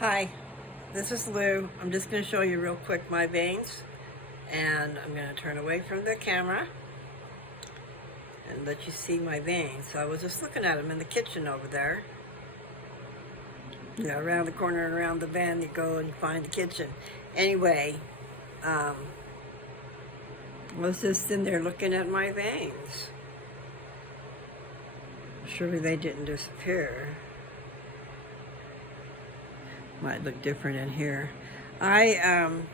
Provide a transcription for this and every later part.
Hi, this is Lou. I'm just going to show you real quick my veins, and I'm going to turn away from the camera and let you see my veins. So I was just looking at them in the kitchen over there. Yeah, around the corner and around the bend you go and you find the kitchen. Anyway, I was just in there looking at my veins. Surely they didn't disappear. Might look different in here. I'm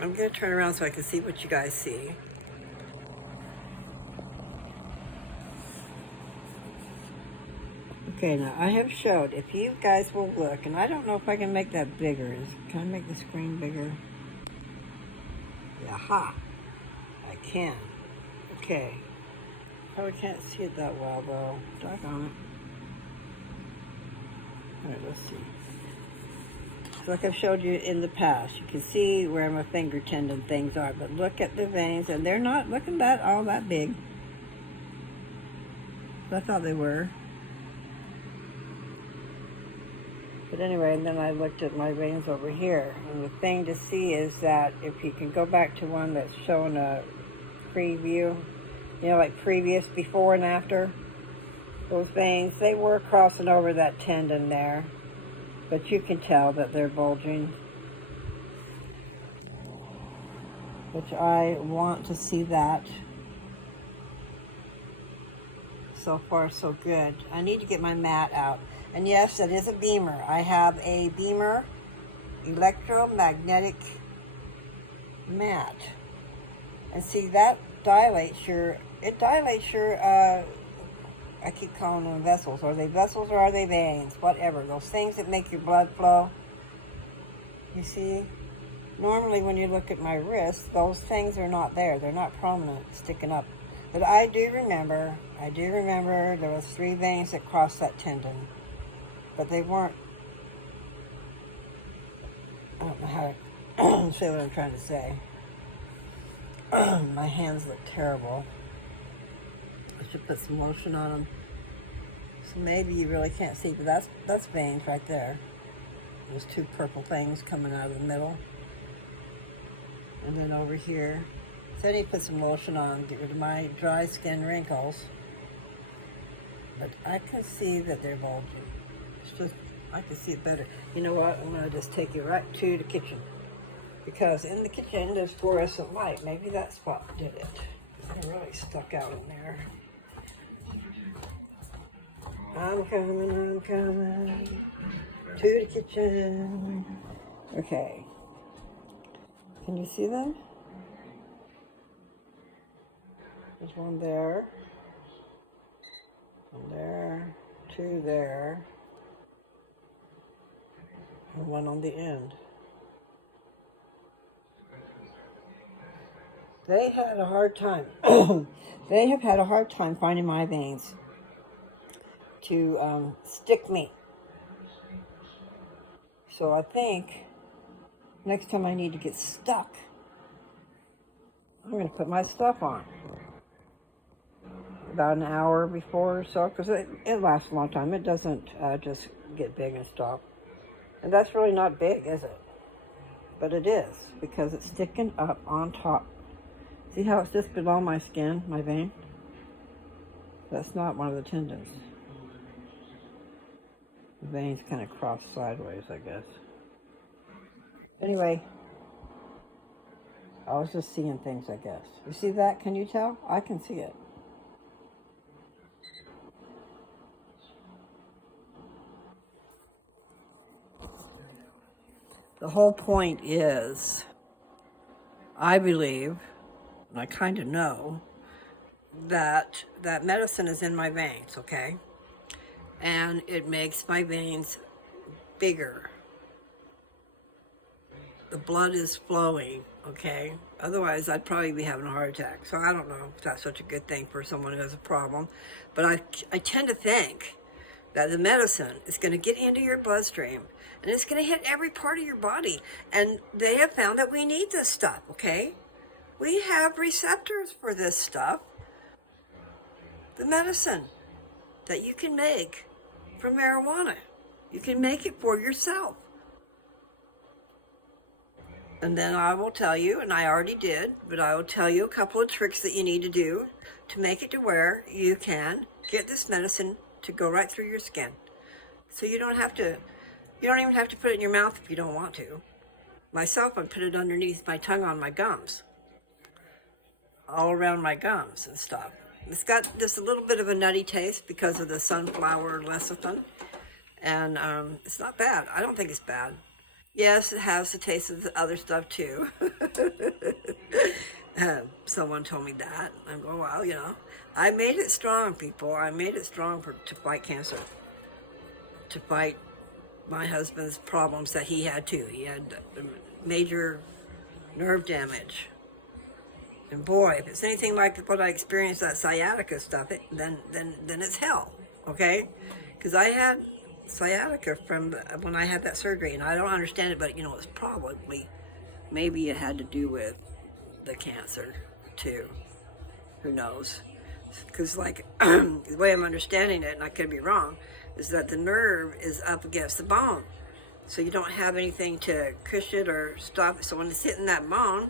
going to turn around so I can see what you guys see. Okay, now I have showed, if you guys will look, and I don't know if I can make that bigger. Can I make the screen bigger? Aha, I can. Okay. Probably can't see it that well though. Doggone it. Alright, let's see. So like I've showed you in the past, you can see where my finger tendon things are, but look at the veins, and they're not looking all that big. I thought they were. But anyway, and then I looked at my veins over here, and the thing to see is that if you can go back to one that's showing a preview, you know, like previous, before and after, those veins, they were crossing over that tendon there, but you can tell that they're bulging, which I want to see that. So far, so good. I need to get my mat out. And yes, that is a Beamer. I have a Beamer electromagnetic mat. And see, that dilates your, I keep calling them vessels. Are they vessels or are they veins? Whatever. Those things that make your blood flow. You see? Normally when you look at my wrist, those things are not there. They're not prominent, sticking up. But I do remember there was 3 veins that crossed that tendon. But they weren't, I don't know how to say what I'm trying to say. My hands look terrible. I should put some lotion on them. So maybe you really can't see, but that's veins right there. There's 2 purple things coming out of the middle. And then over here, so I need to put some lotion on, get rid of my dry skin wrinkles. But I can see that they're bulging. It's just, I can see it better. You know what? I'm gonna just take you right to the kitchen. Because in the kitchen, there's fluorescent light. Maybe that's what did it. It really stuck out in there. I'm coming to the kitchen. Okay. Can you see them? There's one there. One there. 2 there. And 1 on the end. They had a hard time. They have had a hard time finding my veins to stick me. So I think next time I need to get stuck, I'm going to put my stuff on about an hour before or so, because it lasts a long time. It doesn't just get big and stop. And that's really not big, is it? But it is, because it's sticking up on top. See how it's just below my skin, my vein? That's not one of the tendons. The veins kind of cross sideways, I guess. Anyway, I was just seeing things, I guess. You see that? Can you tell? I can see it. The whole point is, I believe, and I kind of know, that medicine is in my veins, okay? And it makes my veins bigger. The blood is flowing, okay? Otherwise, I'd probably be having a heart attack. So I don't know if that's such a good thing for someone who has a problem. But I tend to think that the medicine is going to get into your bloodstream and it's going to hit every part of your body. And they have found that we need this stuff, okay? We have receptors for this stuff. The medicine that you can make from marijuana. You can make it for yourself. And then I will tell you, and I already did, but I will tell you a couple of tricks that you need to do to make it to where you can get this medicine to go right through your skin. So you don't even have to put it in your mouth if you don't want to. Myself, I put it underneath my tongue on my gums, all around my gums and stuff. It's got just a little bit of a nutty taste because of the sunflower lecithin, and it's not bad. I don't think it's bad. Yes, it has the taste of the other stuff too. Someone told me that. I'm going, well, I made it strong, people. I made it strong to fight cancer, to fight my husband's problems that he had too. He had major nerve damage. And boy, if it's anything like what I experienced, that sciatica stuff, then it's hell, okay? Because I had sciatica from when I had that surgery, and I don't understand it, but it's probably, maybe it had to do with the cancer too. Who knows? Because the way I'm understanding it, and I could be wrong, is that the nerve is up against the bone, so you don't have anything to cushion it or stop it. So when it's hitting that bone,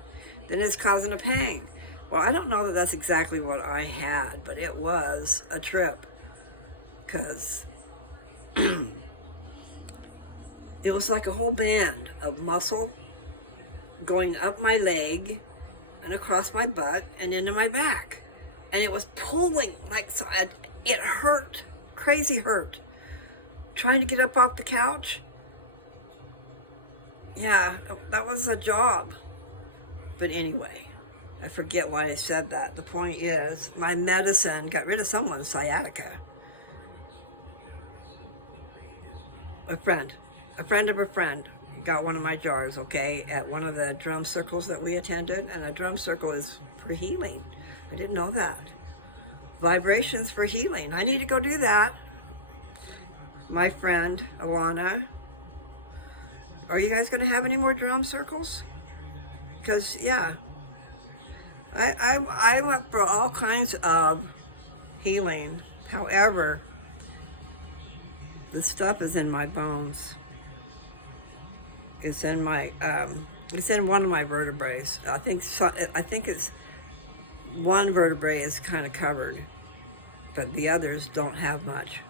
then it's causing a pain. Well, I don't know that that's exactly what I had, but it was a trip, because it was like a whole band of muscle going up my leg and across my butt and into my back. And it was pulling, it hurt, crazy hurt. Trying to get up off the couch. Yeah, that was a job. But anyway, I forget why I said that. The point is, my medicine got rid of someone's sciatica. A friend of a friend got one of my jars, okay, at one of the drum circles that we attended. And a drum circle is for healing. I didn't know that. Vibrations for healing. I need to go do that. My friend, Alana, are you guys going to have any more drum circles? Because, yeah, I went for all kinds of healing. However, the stuff is in my bones. It's in my, it's in one of my vertebrae. I think it's one vertebrae is kind of covered, but the others don't have much.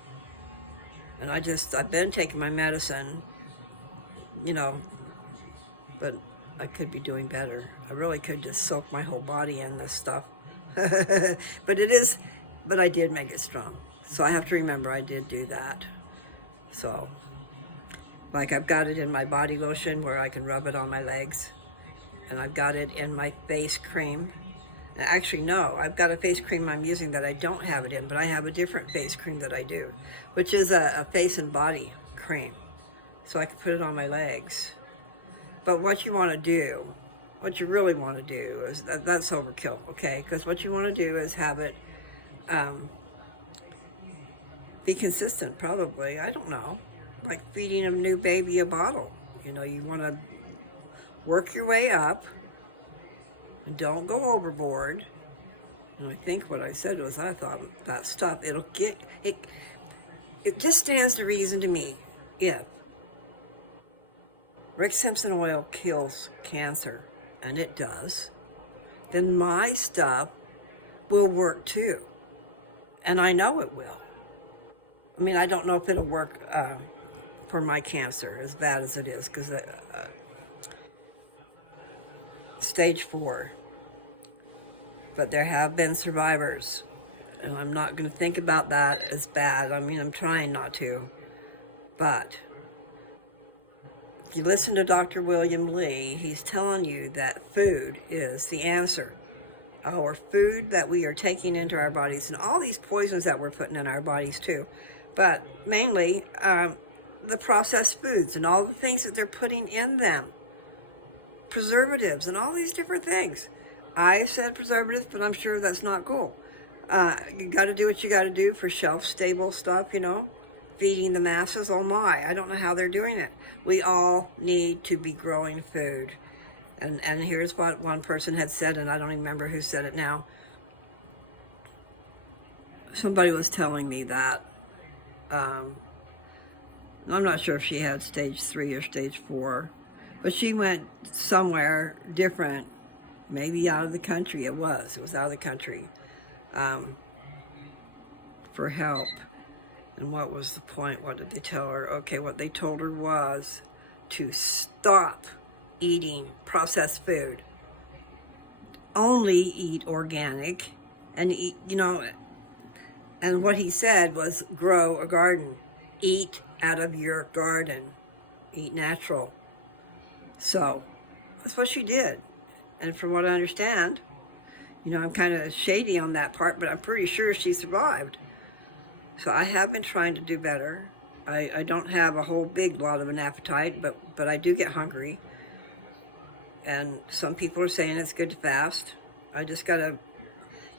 And I've been taking my medicine, but I could be doing better. I really could just soak my whole body in this stuff. But I did make it strong. So I have to remember I did do that. So, I've got it in my body lotion where I can rub it on my legs. And I've got it in my face cream. Actually, no, I've got a face cream I'm using that I don't have it in, but I have a different face cream that I do, which is a face and body cream. So I can put it on my legs. But what you really want to do is, that's overkill, okay? Because what you want to do is have it be consistent, probably. I don't know. Like feeding a new baby a bottle. You want to work your way up. And don't go overboard. And I think what I said was, I thought that stuff, it just stands to reason to me, if Rick Simpson oil kills cancer, and it does, then my stuff will work too. And I know it will. I mean, I don't know if it'll work for my cancer as bad as it is, because stage 4. But there have been survivors, and I'm not going to think about that as bad. I mean, I'm trying not to. But if you listen to Dr. William Lee, he's telling you that food is the answer. Our food that we are taking into our bodies, and all these poisons that we're putting in our bodies too. But mainly the processed foods and all the things that they're putting in them. Preservatives and all these different things. I said preservatives, but I'm sure that's not cool. You got to do what you got to do for shelf-stable stuff, feeding the masses. Oh my, I don't know how they're doing it. We all need to be growing food. And here's what one person had said, and I don't even remember who said it now. Somebody was telling me that I'm not sure if she had stage 3 or stage 4, but she went somewhere different, maybe out of the country. It was out of the country, for help. And what was the point? What did they tell her? Okay, what they told her was to stop eating processed food. Only eat organic and eat, and what he said was grow a garden. Eat out of your garden. Eat natural. So that's what she did. And from what I understand, I'm kind of shady on that part, but I'm pretty sure she survived. So I have been trying to do better. I don't have a whole big lot of an appetite, but I do get hungry. And some people are saying it's good to fast.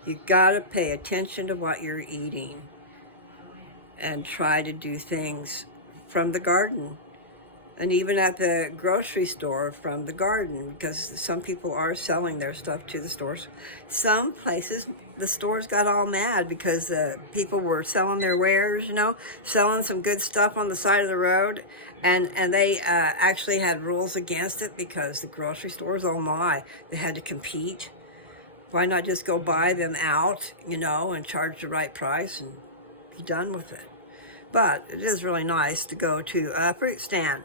You gotta pay attention to what you're eating and try to do things from the garden. And even at the grocery store from the garden, because some people are selling their stuff to the stores. Some places, the stores got all mad because people were selling their wares, selling some good stuff on the side of the road. And they actually had rules against it because the grocery stores, oh my, they had to compete. Why not just go buy them out, and charge the right price and be done with it? But it is really nice to go to a fruit stand.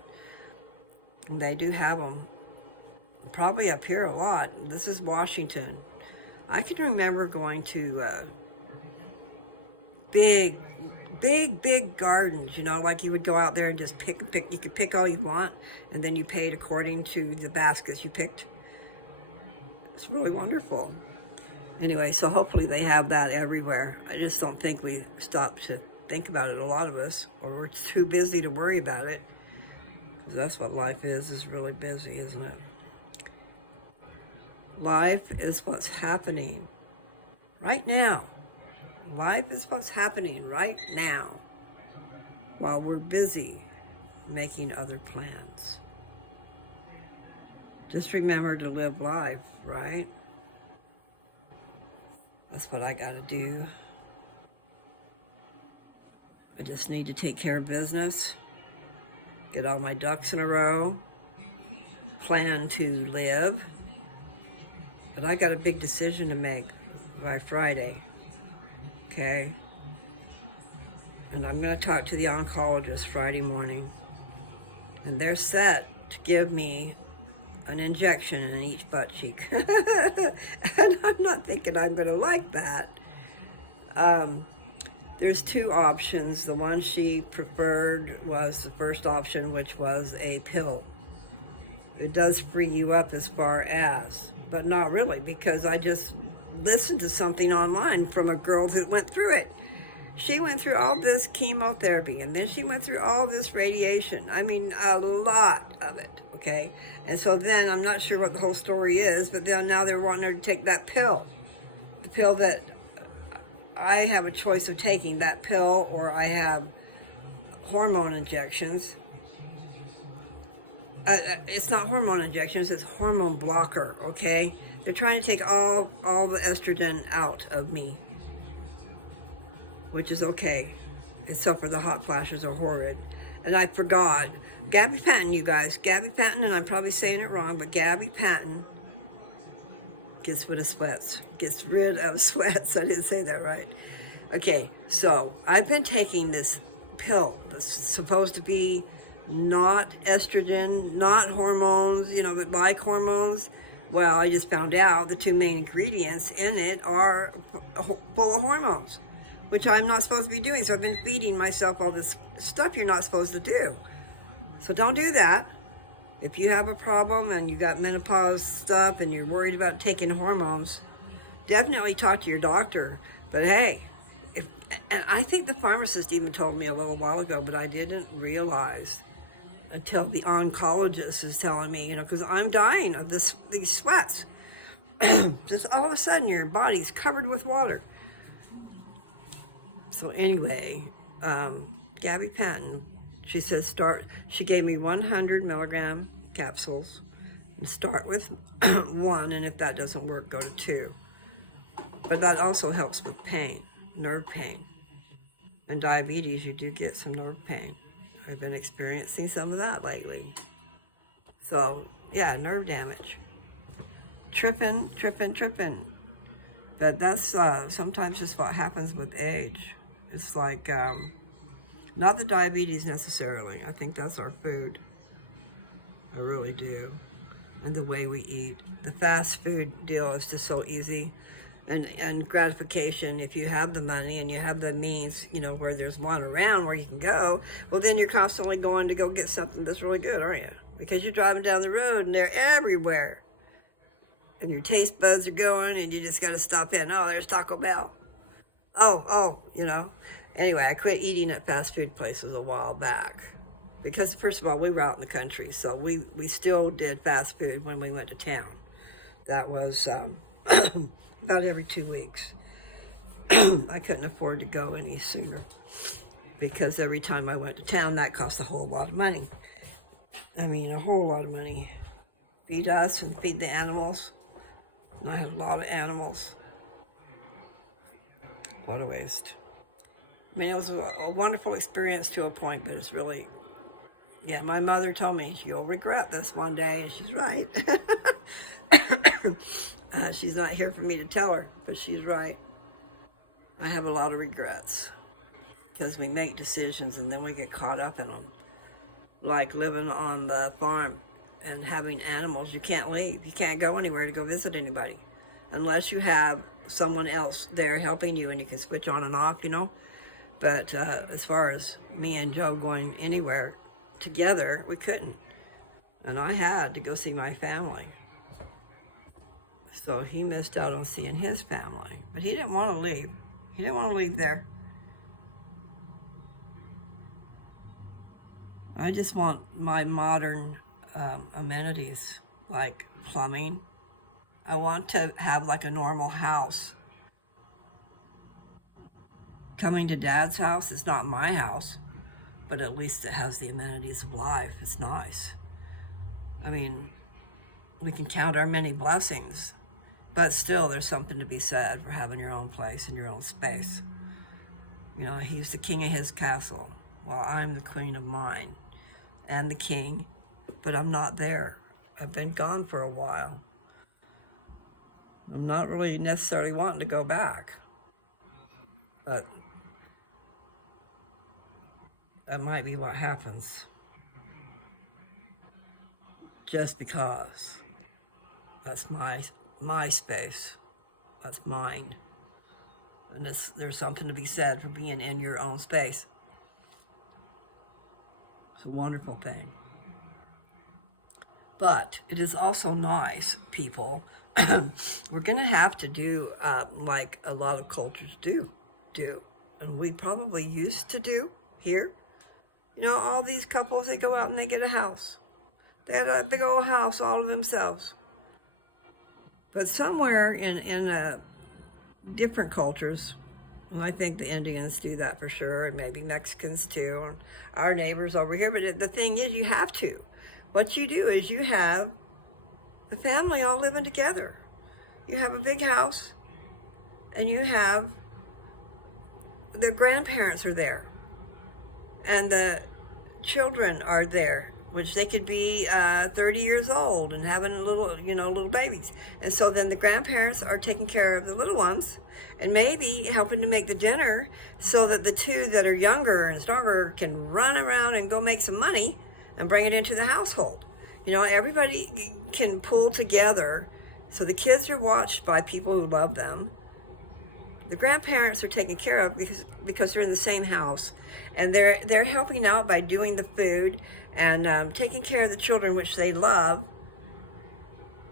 And they do have them probably up here a lot. This is Washington. I can remember going to big gardens, like you would go out there and just pick. You could pick all you want, and then you paid according to the baskets you picked. It's really wonderful. Anyway, so hopefully they have that everywhere. I just don't think we stop to think about it, a lot of us, or we're too busy to worry about it. That's what life is really busy, isn't it? Life is what's happening right now. Life is what's happening right now while we're busy making other plans. Just remember to live life, right? That's what I gotta do. I just need to take care of business, get all my ducks in a row, plan to live. But I got a big decision to make by Friday, okay? And I'm going to talk to the oncologist Friday morning. And they're set to give me an injection in each butt cheek. And I'm not thinking I'm going to like that. There's two options. The one she preferred was the first option, which was a pill. It does free you up as far as, but not really, because I just listened to something online from a girl who went through it. She went through all this chemotherapy, and then she went through all this radiation. I mean, a lot of it, okay? And so then, I'm not sure what the whole story is, but then now they're wanting her to take that pill. The pill that I have a choice of taking, that pill, or I have hormone injections. It's not hormone injections, it's hormone blocker, okay? They're trying to take all the estrogen out of me, which is okay, except for the hot flashes are horrid. And I forgot, Gabby Patton, you guys, Gabby Patton, and I'm probably saying it wrong, but Gabby Patton gets rid of sweats. Gets rid of sweats. I didn't say that right. Okay, so I've been taking this pill that's supposed to be not estrogen, not hormones, but like hormones. Well, I just found out the two main ingredients in it are full of hormones, which I'm not supposed to be doing. So I've been feeding myself all this stuff you're not supposed to do. So don't do that. If you have a problem and you got menopause stuff and you're worried about taking hormones, definitely talk to your doctor. But hey, and I think the pharmacist even told me a little while ago, but I didn't realize until the oncologist is telling me, because I'm dying of these sweats. Just all of a sudden your body's covered with water. So anyway, Gabby Patton, she says she gave me 100 milligram capsules and start with one, and if that doesn't work, go to 2. But that also helps with pain, nerve pain. And diabetes, you do get some nerve pain. I've been experiencing some of that lately. So, yeah, nerve damage. Tripping. But that's sometimes just what happens with age. It's like, not the diabetes necessarily. I think that's our food. I really do. And the way we eat. The fast food deal is just so easy. And gratification, if you have the money and you have the means, you know, where there's one around where you can go, well, then you're constantly going to go get something that's really good, aren't you? Because you're driving down the road and they're everywhere. And your taste buds are going and you just got to stop in. Oh, there's Taco Bell. Oh, you know. Anyway, I quit eating at fast food places a while back. Because, first of all, we were out in the country, so we still did fast food when we went to town. That was about every 2 weeks. I couldn't afford to go any sooner because every time I went to town, that cost a whole lot of money. I mean, a whole lot of money. Feed us and feed the animals. And I had a lot of animals. What a waste. I mean, it was a wonderful experience to a point, but it's really, yeah, my mother told me, you'll regret this one day, and she's right. She's not here for me to tell her, but she's right. I have a lot of regrets because we make decisions and then we get caught up in them. Like living on the farm and having animals, you can't leave. You can't go anywhere to go visit anybody unless you have someone else there helping you and you can switch on and off, you know. But as far as me and Joe going anywhere together, we couldn't. And I had to go see my family. So he missed out on seeing his family. But he didn't want to leave. He didn't want to leave there. I just want my modern amenities, like plumbing. I want to have like a normal house. Coming to Dad's house is not my house, but at least it has the amenities of life. It's nice. I mean, we can count our many blessings, but still there's something to be said for having your own place and your own space. You know, he's the king of his castle, while I'm the queen of mine and the king, but I'm not there. I've been gone for a while. I'm not really necessarily wanting to go back, but that might be what happens. Just because that's my space, that's mine. And there's something to be said for being in your own space. It's a wonderful thing. But it is also nice, people. We're going to have to do like a lot of cultures do. And we probably used to do here. You know, all these couples, they go out and they get a house. They had a big old house all to themselves. But somewhere in different cultures, and I think the Indians do that for sure, and maybe Mexicans too, and our neighbors over here. But the thing is, you have to. What you do is you have the family all living together. You have a big house, and you have the grandparents are there, and the children are there, which they could be 30 years old and having little babies. And so then the grandparents are taking care of the little ones and maybe helping to make the dinner so that the two that are younger and stronger can run around and go make some money and bring it into the household. You know, everybody can pull together. So the kids are watched by people who love them. The grandparents are taken care of because they're in the same house, and they're helping out by doing the food and taking care of the children, which they love.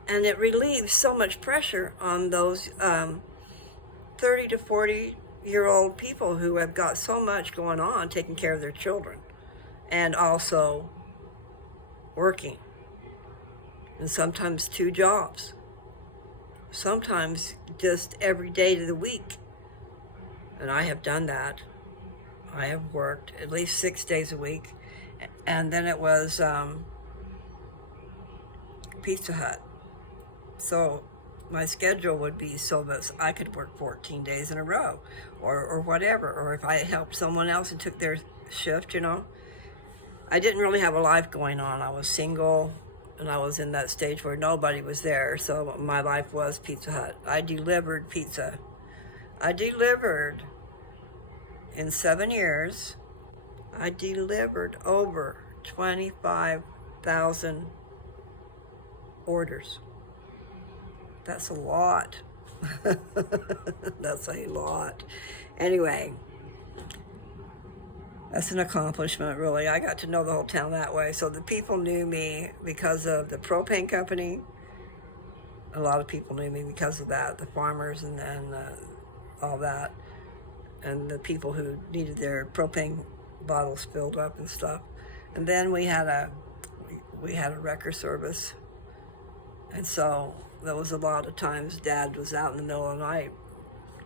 And it relieves so much pressure on those 30 to 40-year-old people who have got so much going on taking care of their children and also working, and sometimes 2 jobs, sometimes just every day of the week. And I have done that. I have worked at least 6 days a week. And then it was Pizza Hut. So my schedule would be so that I could work 14 days in a row or whatever. Or if I helped someone else and took their shift, you know. I didn't really have a life going on. I was single, and I was in that stage where nobody was there, so my life was Pizza Hut. I delivered pizza. I delivered, in 7 years, I delivered over 25,000 orders. That's a lot. That's a lot. Anyway, that's an accomplishment, really. I got to know the whole town that way. So the people knew me because of the propane company. A lot of people knew me because of that, the farmers and all that, and the people who needed their propane bottles filled up and stuff. And then we had a wrecker service, and so there was a lot of times Dad was out in the middle of the night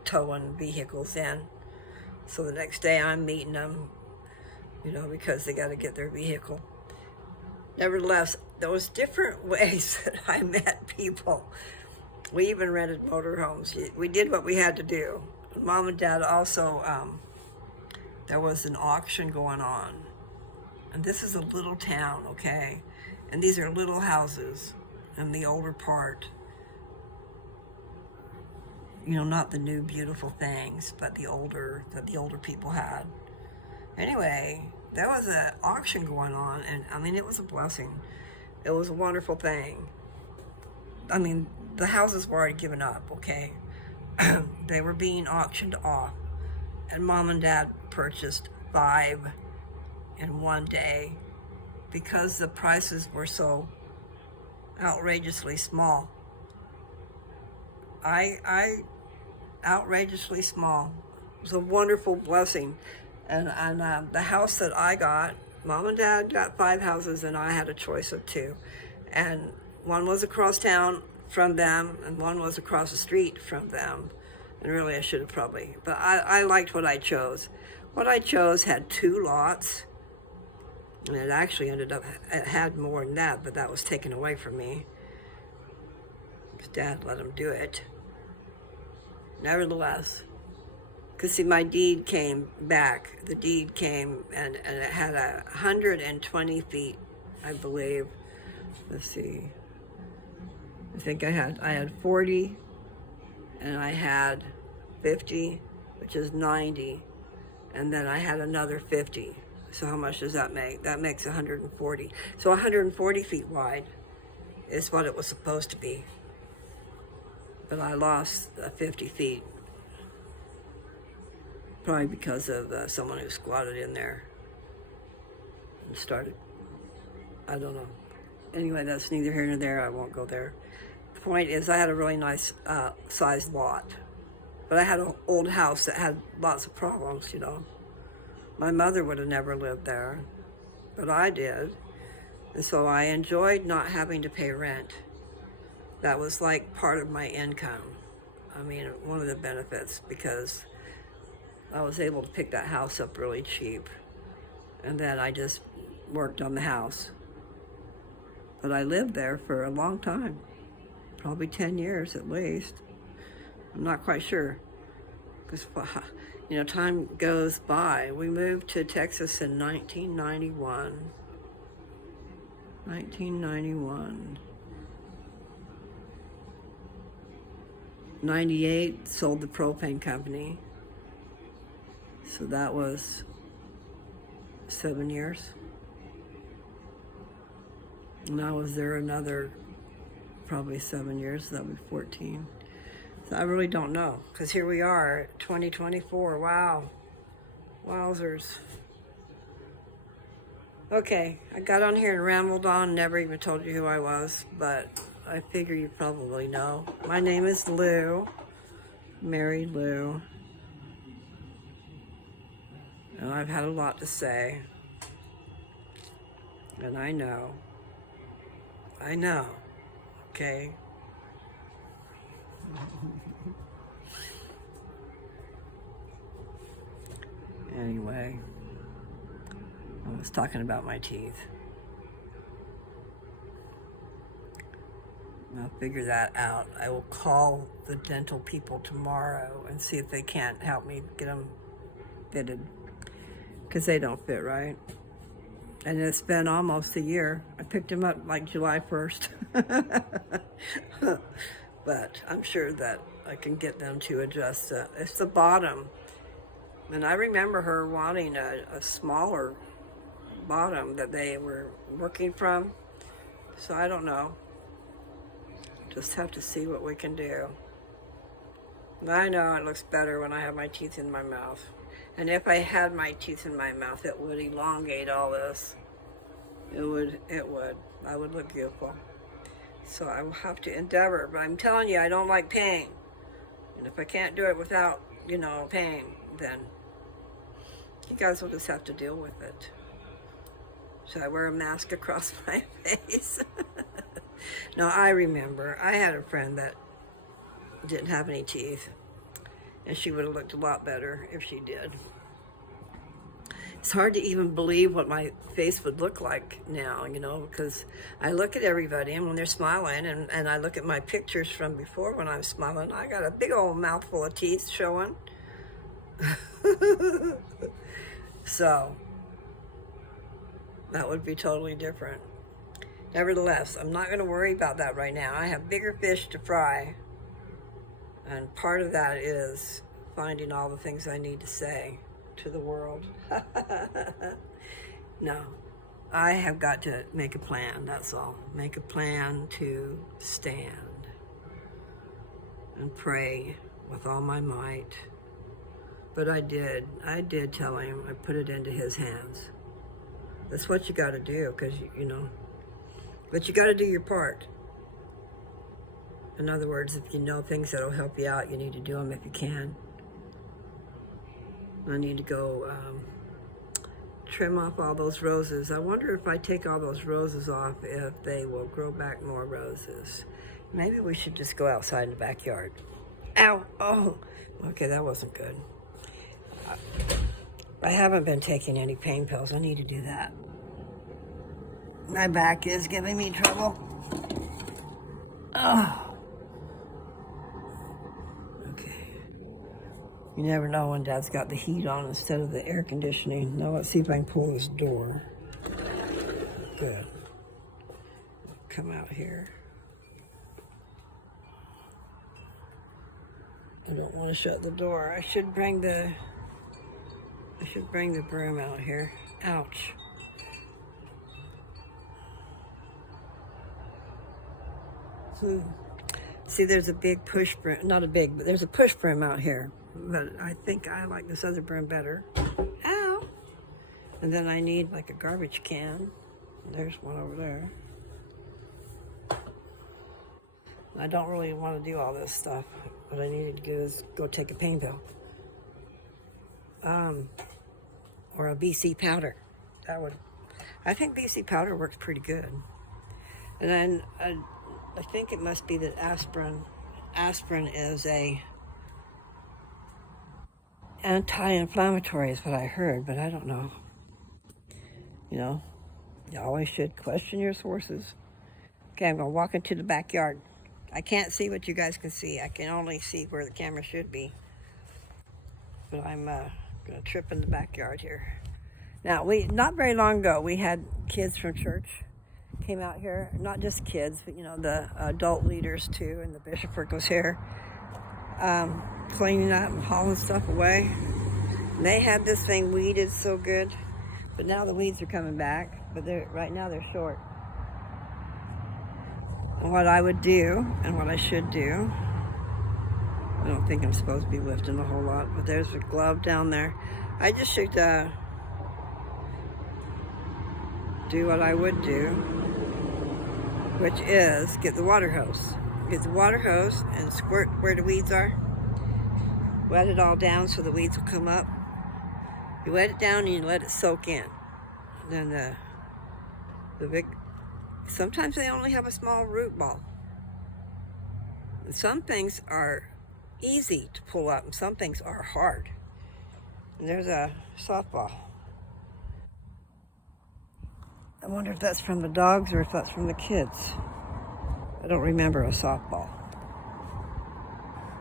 towing vehicles in. So the next day I'm meeting them, because they got to get their vehicle. Nevertheless, there was different ways that I met people. We even rented motorhomes. We did what we had to do. Mom and Dad also, there was an auction going on. And this is a little town, okay? And these are little houses in the older part. Not the new beautiful things, but the older that the older people had. Anyway, there was an auction going on, and it was a blessing. It was a wonderful thing. The houses were already given up, okay? They were being auctioned off, and Mom and Dad purchased 5 in one day because the prices were so outrageously small. Outrageously small. It was a wonderful blessing. And the house that I got, Mom and Dad got 5 houses, and I had a choice of 2. And one was across town from them, and one was across the street from them. And really, I should have probably, but I liked what I chose. What I chose had 2 lots, and it actually it had more than that, but that was taken away from me, because Dad let him do it. Nevertheless, because see, my deed came back. The deed came, and it had 120 feet, I believe. Let's see. I think I had 40, and I had 50, which is 90, and then I had another 50. So how much does that make? That makes 140. So 140 feet wide is what it was supposed to be. But I lost 50 feet. Probably because of someone who squatted in there and started, I don't know. Anyway, that's neither here nor there. I won't go there. The point is, I had a really nice sized lot. But I had an old house that had lots of problems, My mother would have never lived there, but I did. And so I enjoyed not having to pay rent. That was like part of my income. One of the benefits, because I was able to pick that house up really cheap. And then I just worked on the house. But I lived there for a long time, probably 10 years at least. I'm not quite sure, because time goes by. We moved to Texas in 1991. 98, sold the propane company. So that was 7 years. And I was there another probably 7 years, so that would be 14. So I really don't know, because here we are, 2024. Wow. Wowzers. Okay, I got on here and rambled on, never even told you who I was, but I figure you probably know. My name is Lou, Mary Lou, and I've had a lot to say, and I know, okay? Anyway, I was talking about my teeth. I'll figure that out. I will call the dental people tomorrow and see if they can't help me get them fitted, because they don't fit right. And it's been almost a year. I picked him up like July 1st. But I'm sure that I can get them to adjust it. It's the bottom. And I remember her wanting a smaller bottom that they were working from. So I don't know. Just have to see what we can do. I know it looks better when I have my teeth in my mouth. And if I had my teeth in my mouth, it would elongate all this. It would. I would look beautiful. So I will have to endeavor. But I'm telling you, I don't like pain. And if I can't do it without, pain, then you guys will just have to deal with it. Should I wear a mask across my face? No, I remember. I had a friend that didn't have any teeth, and she would have looked a lot better if she did. It's hard to even believe what my face would look like now, because I look at everybody and when they're smiling, and I look at my pictures from before when I'm smiling, I got a big old mouthful of teeth showing. So that would be totally different. Nevertheless, I'm not going to worry about that right now. I have bigger fish to fry. And part of that is finding all the things I need to say to the world. No, I have got to make a plan, that's all. Make a plan to stand and pray with all my might. But I did tell him, I put it into his hands. That's what you got to do, because, but you got to do your part. In other words, if you know things that'll help you out, you need to do them if you can. I need to go trim off all those roses. I wonder if I take all those roses off, if they will grow back more roses. Maybe we should just go outside in the backyard. Ow! Oh! Okay, that wasn't good. I haven't been taking any pain pills. I need to do that. My back is giving me trouble. Oh. You never know when Dad's got the heat on instead of the air conditioning. Now let's see if I can pull this door. Good. Come out here. I don't want to shut the door. I should bring the broom out here. Ouch. See, there's a big push broom. Not a big, but there's a push broom out here. But I think I like this other broom better. Ow! And then I need like a garbage can. There's one over there. I don't really want to do all this stuff. What I need to do is go take a pain pill. Or a BC powder. I think BC powder works pretty good. And then I think it must be that aspirin is a anti-inflammatory is what I heard, but I don't know. You always should question your sources. Okay, I'm going to walk into the backyard. I can't see what you guys can see. I can only see where the camera should be. But I'm going to trip in the backyard here. Now, not very long ago, we had kids from church came out here. Not just kids, but, the adult leaders, too, and the bishopric was here. Cleaning up and hauling stuff away. And they had this thing weeded so good, but now the weeds are coming back, but right now they're short. And what I would do, and what I should do, I don't think I'm supposed to be lifting a whole lot, but there's a glove down there. I just should do what I would do, which is get the water hose. Get the water hose and squirt where the weeds are. Wet it all down so the weeds will come up. You wet it down and you let it soak in. Then the big, sometimes they only have a small root ball. And some things are easy to pull up and some things are hard. And there's a softball. I wonder if that's from the dogs or if that's from the kids. I don't remember a softball.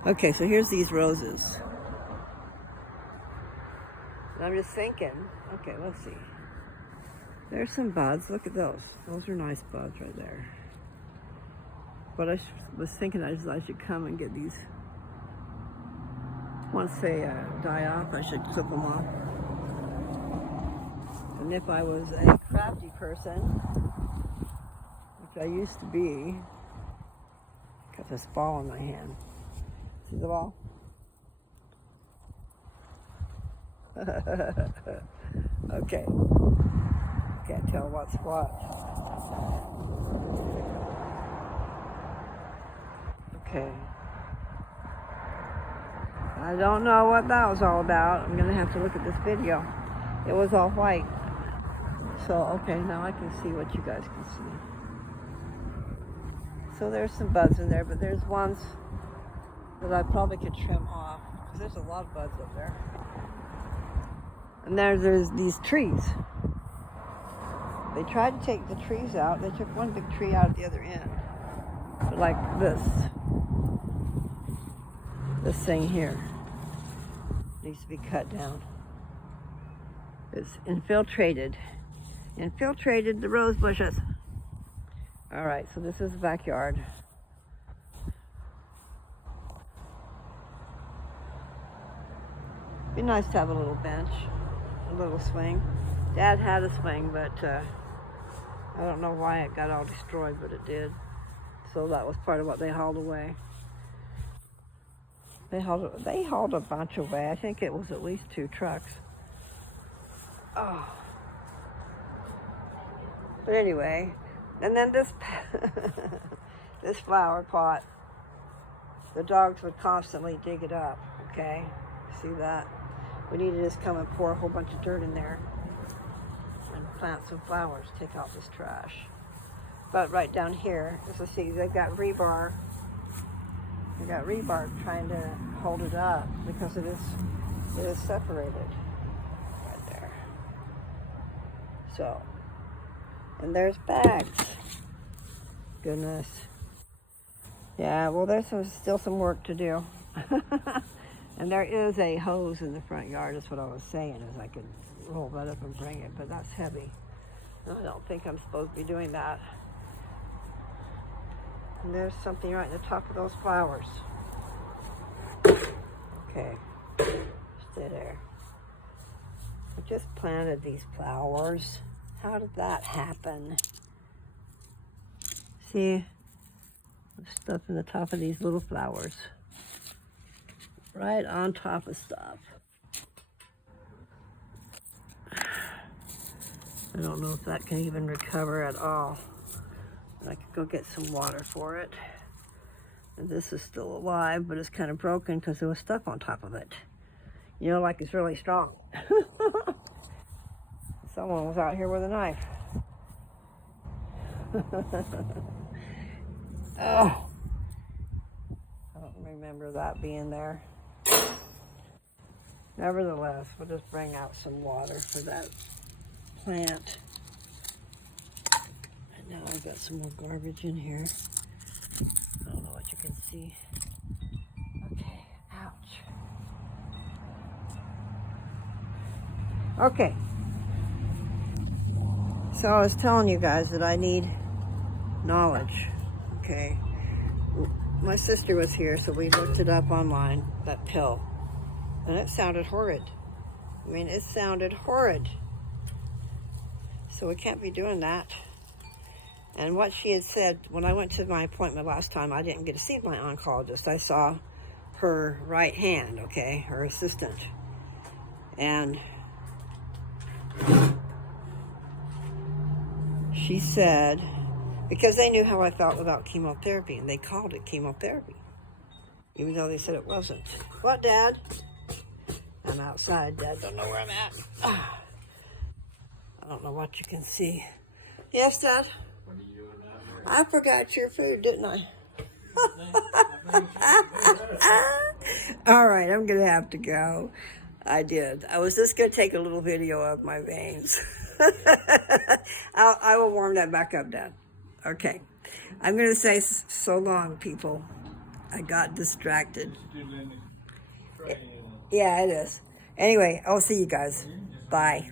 Okay, so here's these roses. And I'm just thinking, okay, let's see. There's some buds. Look at those. Those are nice buds right there. But I was thinking I should come and get these. Once they die off, I should clip them off. And if I was a crafty person, which I used to be, got this ball in my hand. See the ball? Okay. Can't tell what's what. Okay. I don't know what that was all about. I'm gonna have to look at this video. It was all white. So, okay, now I can see what you guys can see. So there's some buds in there, but there's ones that I probably could trim off, because there's a lot of buds up there. And there's these trees. They tried to take the trees out. They took one big tree out at the other end. But like this thing here needs to be cut down. It's infiltrated the rose bushes. All right, so this is the backyard. Be nice to have a little bench, a little swing. Dad had a swing, but I don't know why it got all destroyed, but it did. So that was part of what they hauled away. They hauled a bunch away. I think it was at least 2 trucks. Oh. But anyway, and then this this flower pot, the dogs would constantly dig it up, okay? See that? We need to just come and pour a whole bunch of dirt in there and plant some flowers, take out this trash. But right down here, as I see, they've got rebar. They've got rebar trying to hold it up because it is separated right there. So, and there's bags. Goodness. Yeah, well, there's still some work to do. And there is a hose in the front yard. That's what I was saying, is I could roll that up and bring it, but that's heavy. I don't think I'm supposed to be doing that. And there's something right in the top of those flowers. Okay, stay there. I just planted these flowers. How did that happen? See, there's stuff in the top of these little flowers. Right on top of stuff. I don't know if that can even recover at all. I could go get some water for it. And this is still alive, but it's kind of broken because there was stuff on top of it. You know, like it's really strong. Someone was out here with a knife. Oh, I don't remember that being there. Nevertheless, we'll just bring out some water for that plant. And now I've got some more garbage in here. I don't know what you can see. Okay, ouch. Okay. So I was telling you guys that I need knowledge, okay? My sister was here, so we looked it up online, that pill. And it sounded horrid. I mean, it sounded horrid. So we can't be doing that. And what she had said, when I went to my appointment last time, I didn't get to see my oncologist. I saw her right hand, okay, her assistant. And she said, because they knew how I felt about chemotherapy, and they called it chemotherapy, even though they said it wasn't. What, Dad? I'm outside, Dad. Don't know where I'm at. I don't know what you can see. Yes, Dad? What are you doing now? I forgot your food, didn't I? All right, I'm going to have to go. I did. I was just going to take a little video of my veins. I will warm that back up, Dad. Okay. I'm going to say so long, people. I got distracted. Yeah, it is. Anyway, I'll see you guys. Bye.